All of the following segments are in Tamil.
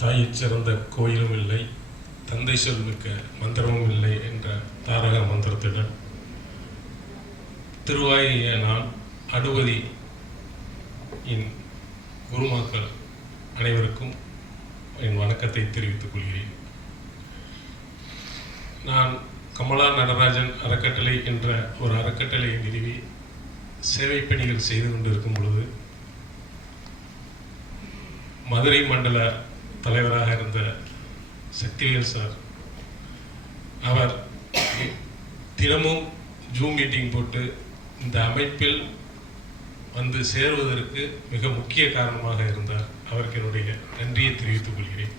தாயைச் சிறந்த கோயிலும் இல்லை, தந்தை சொல் மிக்க மந்திரமும் இல்லை என்ற தாரக மந்திரத்துடன் திருவாயிய நான் அனுபதி குருமாக்கள் அனைவருக்கும் என் வணக்கத்தை தெரிவித்துக் கொள்கிறேன். நான் கமலா நடராஜன் அறக்கட்டளை என்ற ஒரு அறக்கட்டளையை நிறுவி சேவை பணிகள் செய்து கொண்டிருக்கும் பொழுது மதுரை மண்டல தலைவராக இருந்த சக்திவேல் சார் அவர் தினமும் ஜூம் மீட்டிங் போட்டு இந்த அமைப்பில் வந்து சேருவதற்கு மிக முக்கிய காரணமாக இருந்தார். அவருக்கு என்னுடைய நன்றியை தெரிவித்துக் கொள்கிறேன்.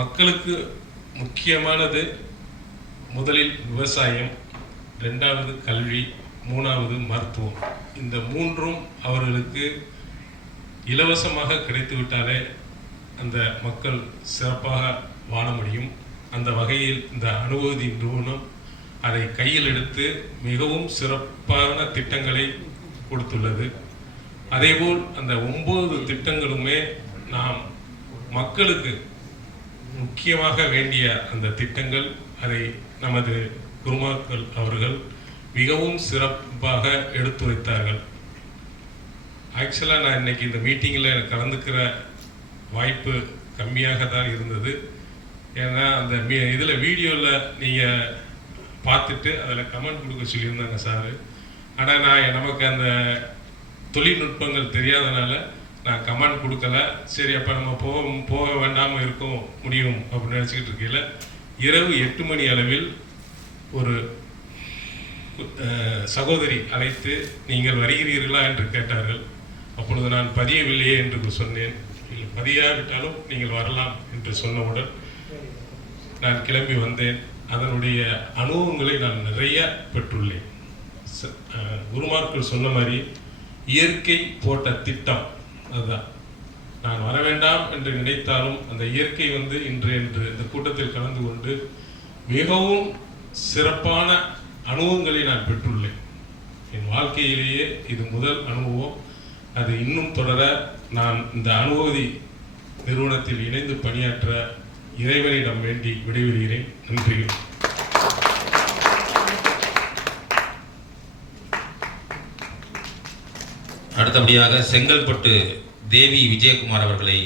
மக்களுக்கு முக்கியமானது முதலில் விவசாயம், இரண்டாவது கல்வி, மூணாவது மருத்துவம். இந்த மூன்றும் அவர்களுக்கு இலவசமாக கிடைத்துவிட்டாலே அந்த மக்கள் சிறப்பாக வாழ முடியும். அந்த வகையில் இந்த அனுபதி நிறுவனம் அதை கையில் எடுத்து மிகவும் சிறப்பான திட்டங்களை கொடுத்துள்ளது. அதேபோல் அந்த 9 திட்டங்களுமே நாம் மக்களுக்கு முக்கியமாக வேண்டிய அந்த திட்டங்கள், அதை நமது குருமாக்கள் அவர்கள் மிகவும் சிறப்பாக எடுத்துரைத்தார்கள். ஆக்சுவலாக நான் இன்னைக்கு இந்த மீட்டிங்கில் கலந்துக்கிற வாய்ப்பு கம்மியாக தான் இருந்தது. ஏன்னா அந்த இதில் வீடியோவில் நீங்கள் பார்த்துட்டு அதில் கமெண்ட் கொடுக்க சொல்லியிருந்தாங்க சார். ஆனால் நமக்கு அந்த தொழில்நுட்பங்கள் தெரியாதனால நான் கமெண்ட் கொடுக்கல. சரி, அப்போ நம்ம போக வேண்டாமல் இருக்கும் முடியும் அப்படின்னு நினச்சிக்கிட்டு இருக்கையில் இரவு 8 மணி அளவில் ஒரு சகோதரி அழைத்து நீங்கள் வருகிறீர்களா என்று கேட்டார்கள். அப்பொழுது நான் பதியவில்லையே என்று சொன்னேன். பதியாவிட்டாலும் நீங்கள் வரலாம் என்று சொன்னவுடன் நான் கிளம்பி வந்தேன். அதனுடைய அனுபவங்களை நான் நிறைய பெற்றுள்ளேன். குருமார்கள் சொன்ன மாதிரி இயற்கை போட்ட திட்டம் அதுதான். நான் வர வேண்டாம் என்று நினைத்தாலும் அந்த இயற்கை வந்து இன்று இந்த கூட்டத்தில் கலந்து கொண்டு மிகவும் சிறப்பான அனுபவங்களை நான் பெற்றுள்ளேன். என் வாழ்க்கையிலேயே இது முதல் அனுபவம். அது இன்னும் தொடர நான் இந்த அனுபவி நிறுவனத்தில் இணைந்து பணியாற்ற இறைவனிடம் வேண்டி விடைபெறுகிறேன். நன்றி. அடுத்தபடியாக செங்கல்பட்டு தேவி விஜயகுமார் அவர்களை